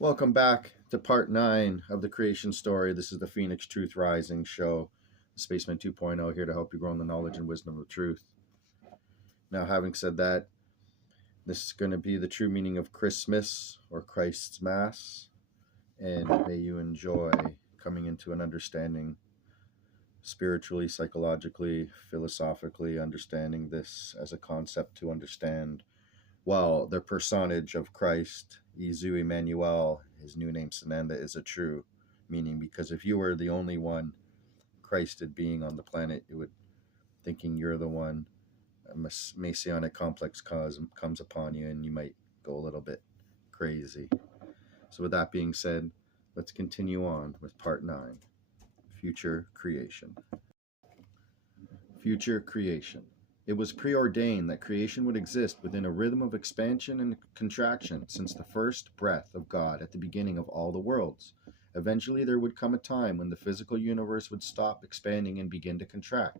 Welcome back to part 9 of the creation story. This is the Phoenix Truth Rising show. Spaceman 2.0 here to help you grow in the knowledge and wisdom of the truth. Now, having said that, this is going to be the true meaning of Christmas or Christ's Mass, and may you enjoy coming into an understanding spiritually, psychologically, philosophically, understanding this as a concept to understand. While the personage of Christ, Izu Emmanuel, his new name Sananda, is a true meaning, because if you were the only one Christed being on the planet, it would thinking you're the one, a messianic complex comes upon you, and you might go a little bit crazy. So with that being said, let's continue on with part 9, future creation. Future creation. It was preordained that creation would exist within a rhythm of expansion and contraction since the first breath of God at the beginning of all the worlds. Eventually there would come a time when the physical universe would stop expanding and begin to contract.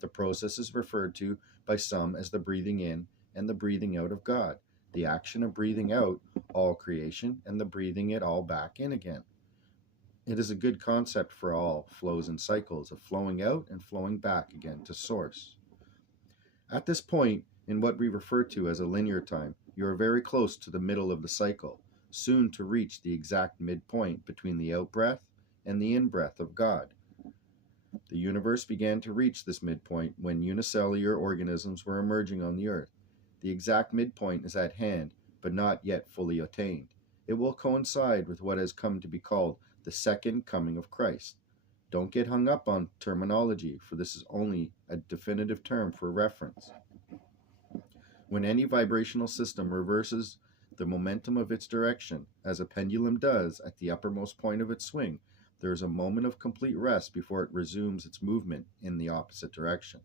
The process is referred to by some as the breathing in and the breathing out of God, the action of breathing out all creation and the breathing it all back in again. It is a good concept for all flows and cycles of flowing out and flowing back again to source. At this point, in what we refer to as a linear time, you are very close to the middle of the cycle, soon to reach the exact midpoint between the out-breath and the in-breath of God. The universe began to reach this midpoint when unicellular organisms were emerging on the Earth. The exact midpoint is at hand, but not yet fully attained. It will coincide with what has come to be called the second coming of Christ. Don't get hung up on terminology, for this is only a definitive term for reference. When any vibrational system reverses the momentum of its direction, as a pendulum does at the uppermost point of its swing, there is a moment of complete rest before it resumes its movement in the opposite direction.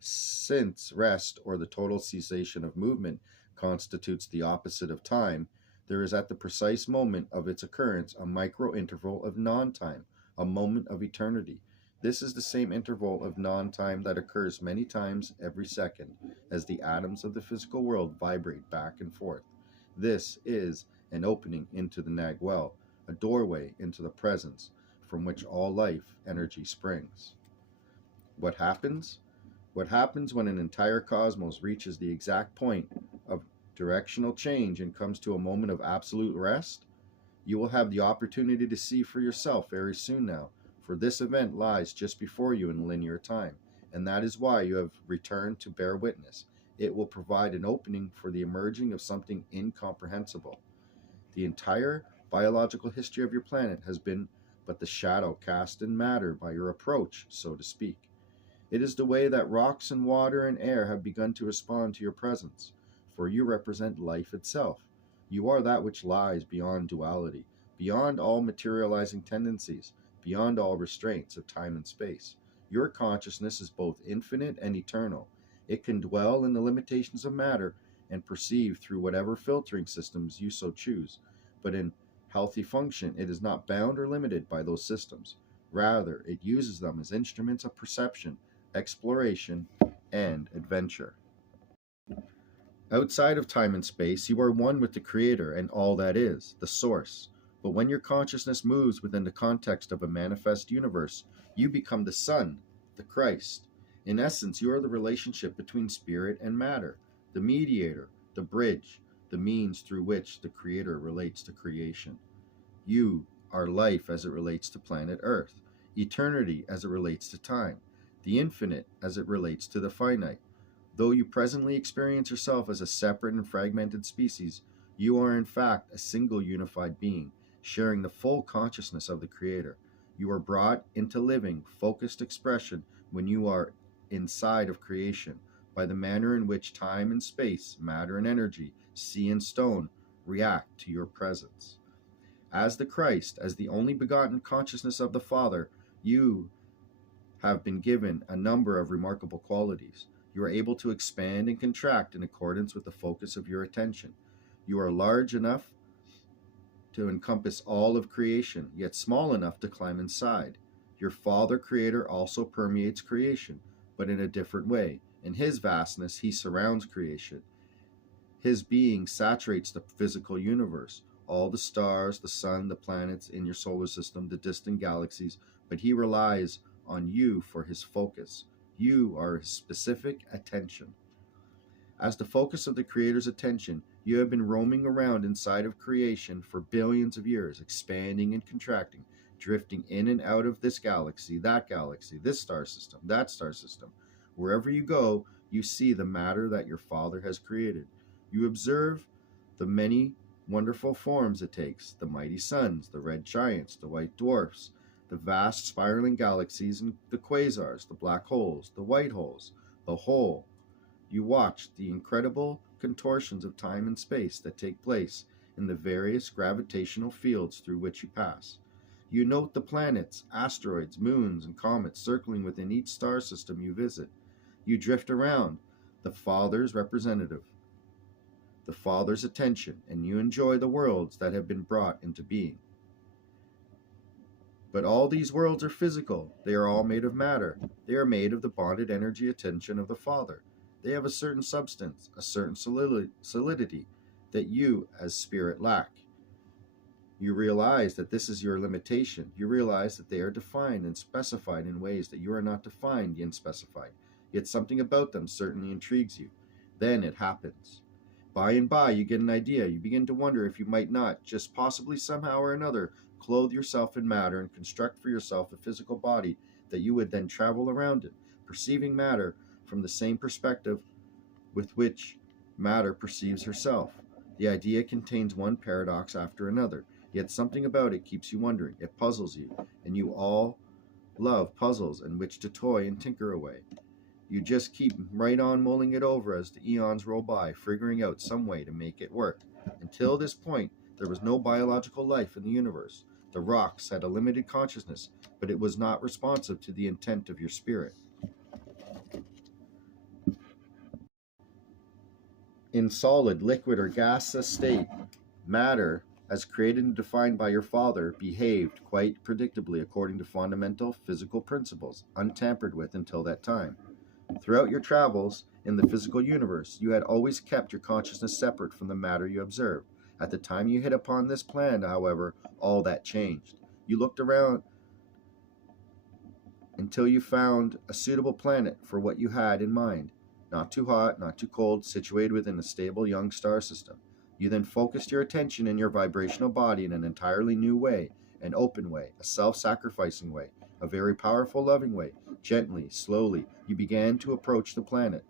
Since rest, or the total cessation of movement, constitutes the opposite of time, there is at the precise moment of its occurrence a micro-interval of non-time, a moment of eternity. This is the same interval of non-time that occurs many times every second as the atoms of the physical world vibrate back and forth. This is an opening into the Nagwell, a doorway into the presence from which all life energy springs. What happens? What happens when an entire cosmos reaches the exact point of directional change and comes to a moment of absolute rest? You will have the opportunity to see for yourself very soon now, for this event lies just before you in linear time, and that is why you have returned to bear witness. It will provide an opening for the emerging of something incomprehensible. The entire biological history of your planet has been but the shadow cast in matter by your approach, so to speak. It is the way that rocks and water and air have begun to respond to your presence, for you represent life itself. You are that which lies beyond duality, beyond all materializing tendencies, beyond all restraints of time and space. Your consciousness is both infinite and eternal. It can dwell in the limitations of matter and perceive through whatever filtering systems you so choose, but in healthy function it is not bound or limited by those systems. Rather, it uses them as instruments of perception, exploration, and adventure. Outside of time and space, you are one with the Creator and all that is, the Source. But when your consciousness moves within the context of a manifest universe, you become the Son, the Christ. In essence, you are the relationship between spirit and matter, the mediator, the bridge, the means through which the Creator relates to creation. You are life as it relates to planet Earth, eternity as it relates to time, the infinite as it relates to the finite. Though you presently experience yourself as a separate and fragmented species, you are in fact a single unified being, sharing the full consciousness of the Creator. You are brought into living, focused expression when you are inside of creation, by the manner in which time and space, matter and energy, sea and stone, react to your presence. As the Christ, as the only begotten consciousness of the Father, you have been given a number of remarkable qualities. You are able to expand and contract in accordance with the focus of your attention. You are large enough to encompass all of creation, yet small enough to climb inside. Your Father Creator also permeates creation, but in a different way. In His vastness, He surrounds creation. His being saturates the physical universe. all the stars, the sun, the planets in your solar system, the distant galaxies, but he relies on you for his focus. You are his specific attention. As the focus of the Creator's attention, you have been roaming around inside of creation for billions of years, expanding and contracting, drifting in and out of this galaxy, this star system, that star system. Wherever you go, you see the matter that your Father has created. You observe the many wonderful forms it takes, the mighty suns, the red giants, the white dwarfs, the vast spiraling galaxies and the quasars, the black holes, the white holes, the whole. You watch the incredible contortions of time and space that take place in the various gravitational fields through which you pass. You note the planets, asteroids, moons, and comets circling within each star system you visit. You drift around, the Father's representative, the Father's attention, and you enjoy the worlds that have been brought into being. But all these worlds are physical. They are all made of matter. They are made of the bonded energy attention of the Father. They have a certain substance, a certain solidity that you as spirit lack. You realize that this is your limitation. You realize that they are defined and specified in ways that you are not defined and specified. Yet something about them certainly intrigues you. Then it happens. By and by, you get an idea. You begin to wonder if you might not, just possibly somehow or another, clothe yourself in matter and construct for yourself a physical body that you would then travel around in, perceiving matter from the same perspective with which matter perceives herself. The idea contains one paradox after another, yet something about it keeps you wondering. It puzzles you, and you all love puzzles in which to toy and tinker away. You just keep right on mulling it over as the eons roll by, figuring out some way to make it work. Until this point, there was no biological life in the universe. The rocks had a limited consciousness, but it was not responsive to the intent of your spirit. In solid, liquid, or gaseous state, matter, as created and defined by your Father, behaved quite predictably according to fundamental physical principles, untampered with until that time. Throughout your travels in the physical universe, you had always kept your consciousness separate from the matter you observed. At the time you hit upon this plan, however, all that changed. You looked around until you found a suitable planet for what you had in mind. Not too hot, not too cold, situated within a stable young star system. You then focused your attention in your vibrational body in an entirely new way, an open way, a self-sacrificing way, a very powerful, loving way. Gently, slowly, you began to approach the planet.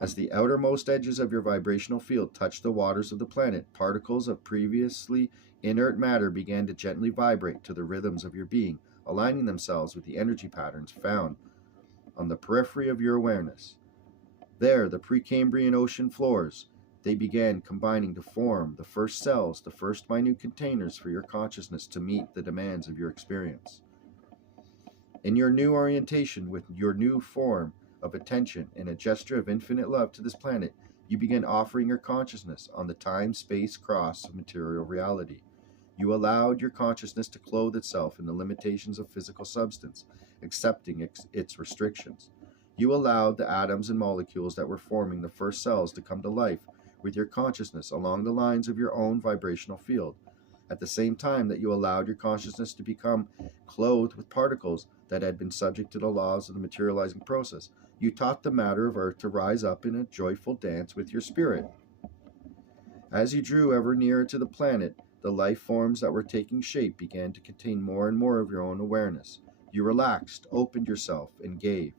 As the outermost edges of your vibrational field touched the waters of the planet, particles of previously inert matter began to gently vibrate to the rhythms of your being, aligning themselves with the energy patterns found on the periphery of your awareness. There, the Precambrian ocean floors, they began combining to form the first cells, the first minute containers for your consciousness to meet the demands of your experience. In your new orientation, with your new form of attention and a gesture of infinite love to this planet, you begin offering your consciousness on the time-space cross of material reality. You allowed your consciousness to clothe itself in the limitations of physical substance, accepting its restrictions. You allowed the atoms and molecules that were forming the first cells to come to life with your consciousness along the lines of your own vibrational field, at the same time that you allowed your consciousness to become clothed with particles that had been subject to the laws of the materializing process. You taught the matter of earth to rise up in a joyful dance with your spirit. As you drew ever nearer to the planet, the life forms that were taking shape began to contain more and more of your own awareness. You relaxed, opened yourself, and gave.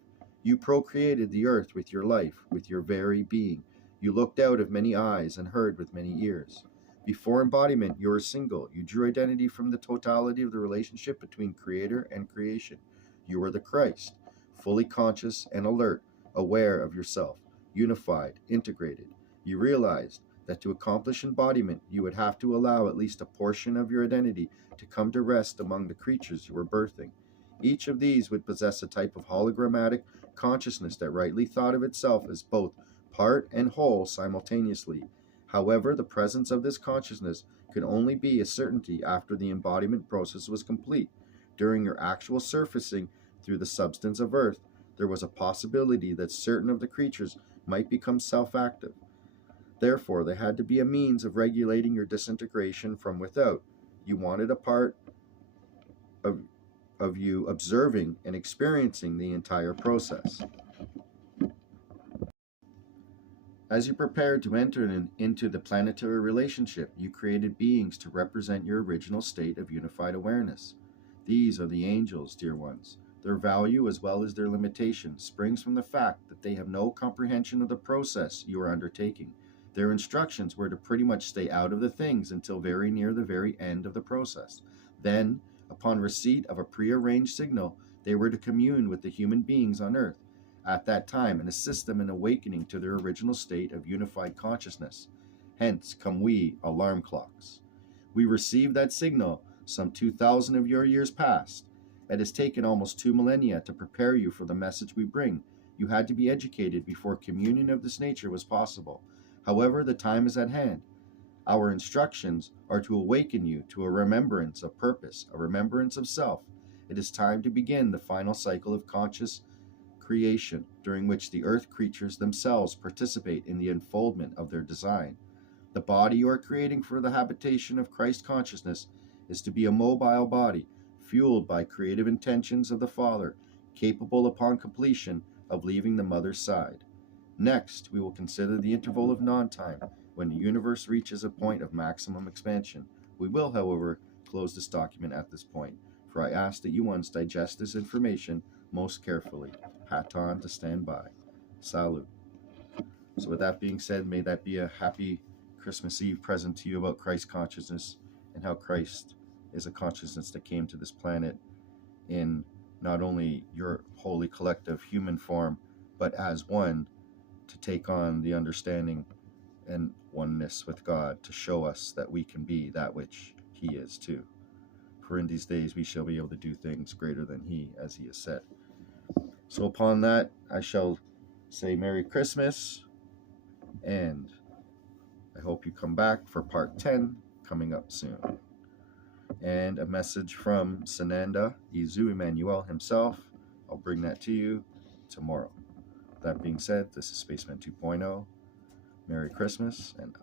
You procreated the earth with your life, with your very being. You looked out of many eyes and heard with many ears. Before embodiment, you were single. You drew identity from the totality of the relationship between Creator and creation. You were the Christ, fully conscious and alert, aware of yourself, unified, integrated. You realized that to accomplish embodiment, you would have to allow at least a portion of your identity to come to rest among the creatures you were birthing. Each of these would possess a type of hologrammatic consciousness that rightly thought of itself as both part and whole simultaneously. However, the presence of this consciousness could only be a certainty after the embodiment process was complete. During your actual surfacing through the substance of earth, there was a possibility that certain of the creatures might become self-active. Therefore, there had to be a means of regulating your disintegration from without. You wanted a part of you observing and experiencing the entire process. As you prepared to enter into the planetary relationship, you created beings to represent your original state of unified awareness. These are the angels, dear ones. Their value, as well as their limitation, springs from the fact that they have no comprehension of the process you are undertaking. Their instructions were to pretty much stay out of the things until very near the very end of the process. Then, upon receipt of a prearranged signal, they were to commune with the human beings on Earth at that time and assist them in awakening to their original state of unified consciousness. Hence come we, alarm clocks. We received that signal some 2,000 of your years past. It has taken almost 2 millennia to prepare you for the message we bring. You had to be educated before communion of this nature was possible. However, the time is at hand. Our instructions are to awaken you to a remembrance of purpose, a remembrance of self. It is time to begin the final cycle of conscious creation, during which the earth creatures themselves participate in the unfoldment of their design. The body you are creating for the habitation of Christ consciousness is to be a mobile body, fueled by creative intentions of the Father, capable upon completion of leaving the Mother's side. Next, we will consider the interval of non-time, when the universe reaches a point of maximum expansion. We will, however, close this document at this point, for I ask that you ones digest this information most carefully. hATONnn to stand by. Salut. So with that being said, may that be a happy Christmas Eve present to you about Christ consciousness and how Christ is a consciousness that came to this planet in not only your holy collective human form, but as one to take on the understanding and oneness with God, to show us that we can be that which He is too. For in these days we shall be able to do things greater than He, as He has said. So upon that, I shall say Merry Christmas, and I hope you come back for part 10 coming up soon. And a message from Sananda Izu Emmanuel himself. I'll bring that to you tomorrow. That being said, this is Spaceman 2.0. Merry Christmas, and